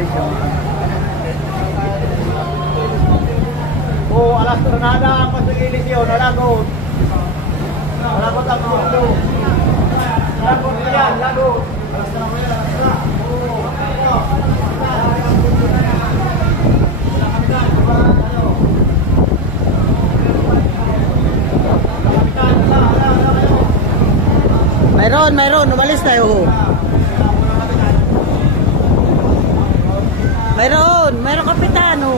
Oh, alas Tronada ang pagsigilis yun, nalagot. Nalagot ang mundo. Lagot na yan, lagot. Alas Tronada, alas na. Mayroon, umalis tayo. Mayroon kapitano.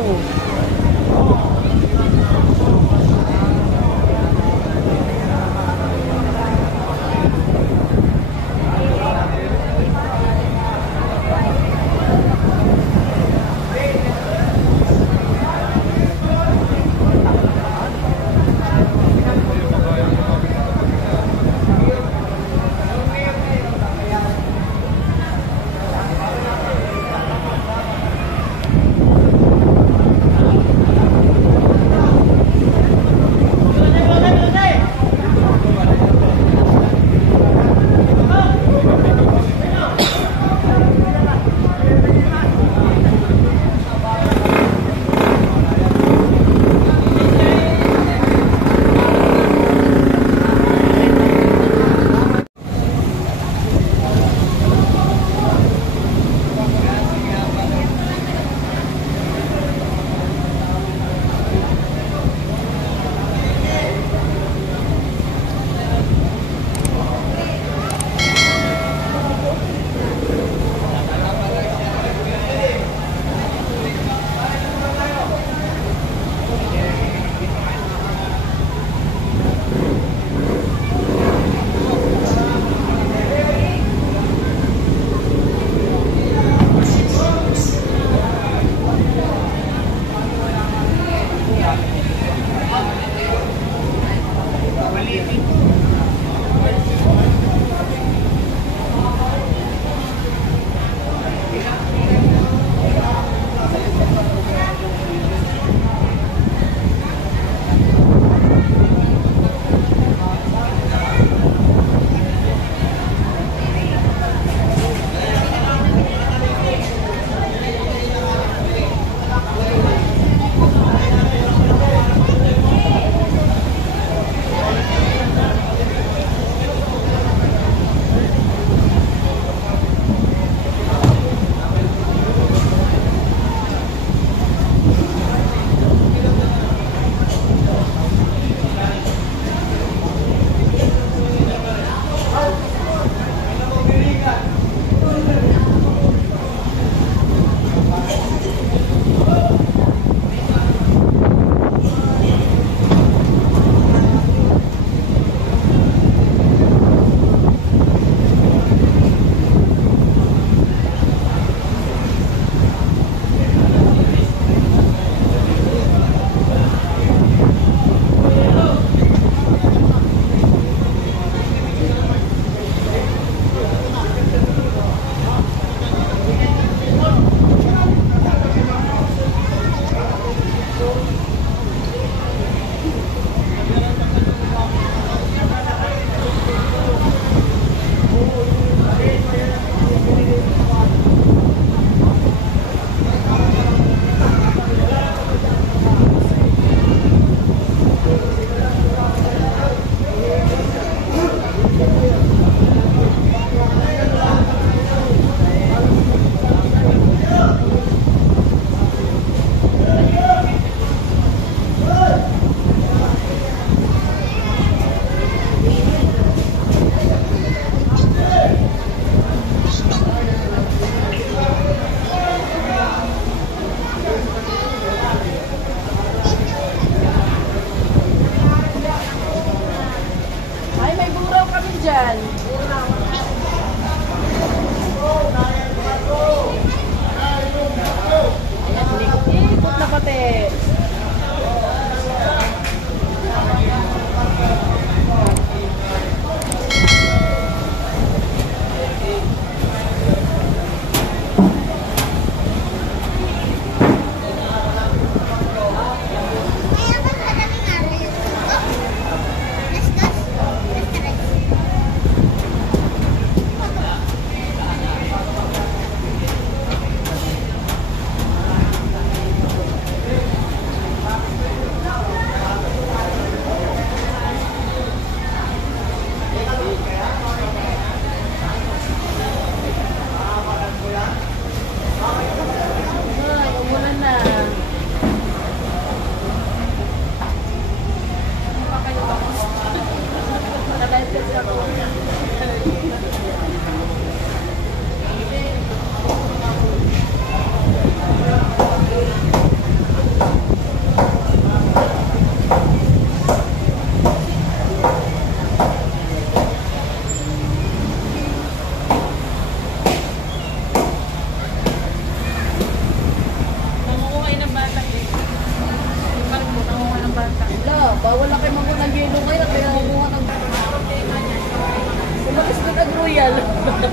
Sabi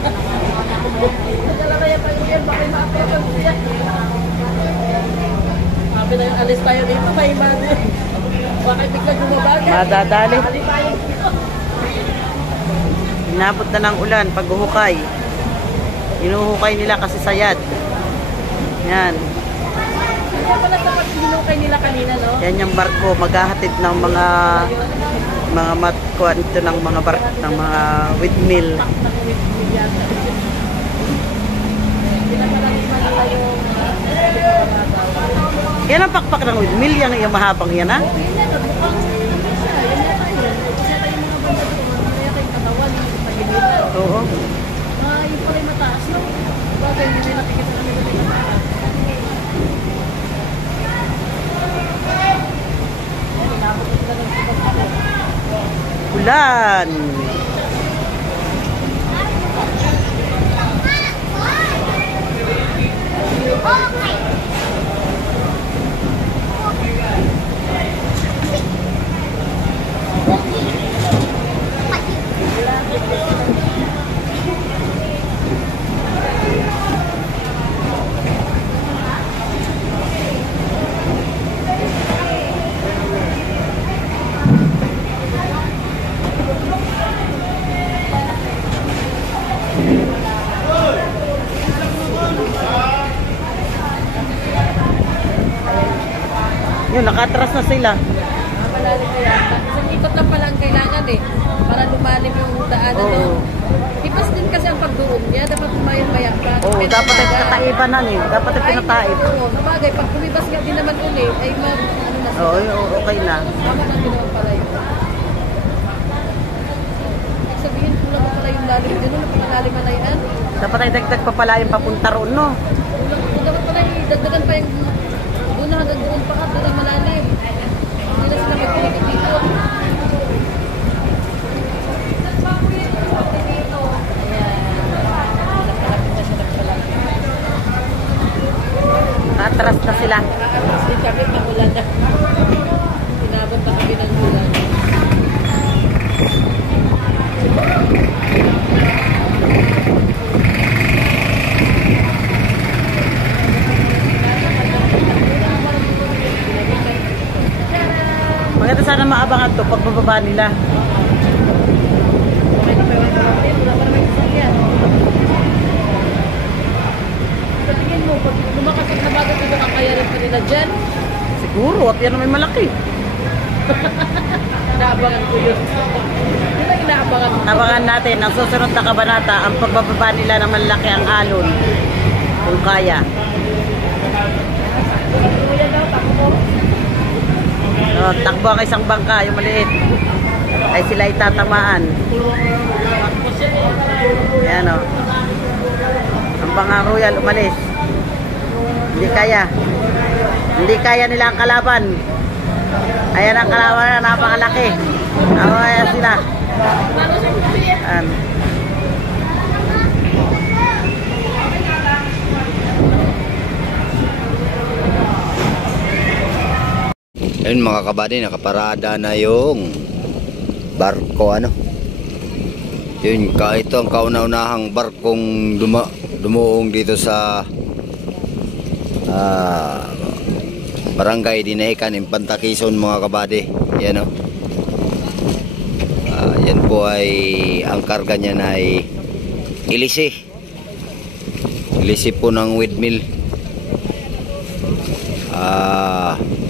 na yung alis tayo dito, may mali. Bakit bigla gumabagal? Madadali. Alis tayo dito. Inabot na ng ulan paghuhukay. Inuhukay nila kasi sayad. Yan. Kaya pala sa paghinukay nila kanina, no? Yan yung barko maghahatid ng mga matkuan ito ng mga ng mga windmill. Yan ang pakpak ng windmill, yan yung mahabang yan, ha? Oo. Yung pala yung mataas, no? Bagay, hindi nakikita kami sa tingin. Ulan. Yun, nakatras na sila. Malalim kaya. Isang ikot lang pala ang kailangan eh. Para lumalim yung daanan Oo. nyo. Ipas din kasi ang pagduong niya. Dapat lumayan-bayan ka. Oo, dapat ay pinataiban na eh. Dapat ay pinataib. Oo, nabagay. Pag kumibas nga din naman ulit, ay ano na sila. Oo, okay na. Tama na ginawa pala yun. Sabihin ko lang pala yung lalim dyan. Ano pinalalim na yan? Dapat ay dagdag pa pala yung papunta roon, no? Dapat pala dagdagan pa yung doon na hanggang doon pa ka. Doon ang malalim. Hindi na sila magpiligid dito. Nakatras na sila. Nakakatras din kami pag ulan na. Tinabot pa kami ng ulan. Maganda sana maabangan to pagbababa nila. Sa tingin mo, pag lumakas ang nabagat ito, kakayarin pa nila dyan? Siguro, at yan may malaki. Inaabangan ko yun. Yun ang inaabangan ko. Abangan natin, ang susunod na kabanata, ang pagbababa nila na malaki ang alon. Kung kaya. Kuya daw, takbo. Takbo ang isang bangka, yung maliit. Ay sila itatamaan. Ayan o. Ang Bangka Royal umalis. Hindi kaya. Hindi kaya nila ang kalaban. Ayan ang kalaban na napakalaki. Ayan sila. Ayan. Ayun mga kabady, nakaparada na yung barko ano. Yun, ito ang kauna-unahang barkong dumuong dito sa Barangay Dinaican, Infanta Quezon mga kabady. Yan o. Yan po ay ang karga niyan ay ilisi. Ilisi po ng windmill.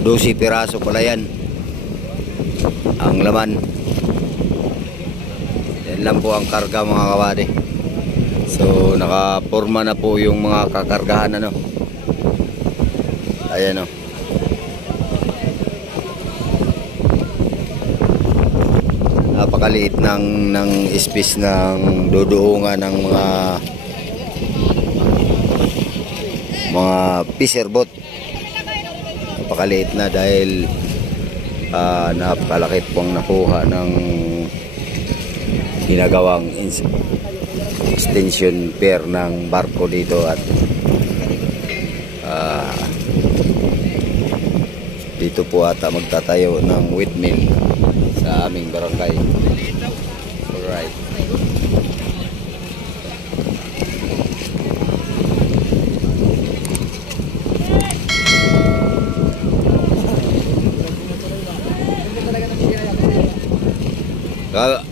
12 piraso pala yan ang laman. Yan lang po ang karga mga kabady. So nakaporma na po yung mga kakargahan ano. Ayan o. Napakaliit ng space ng duduungan ng mga fisher boat. Napakaliit na dahil napakalaki pong nakuha ng ginagawang extension pier ng barko dito at dito po ata magtatayo ng windmill sa aming barangay. Alright. Ka-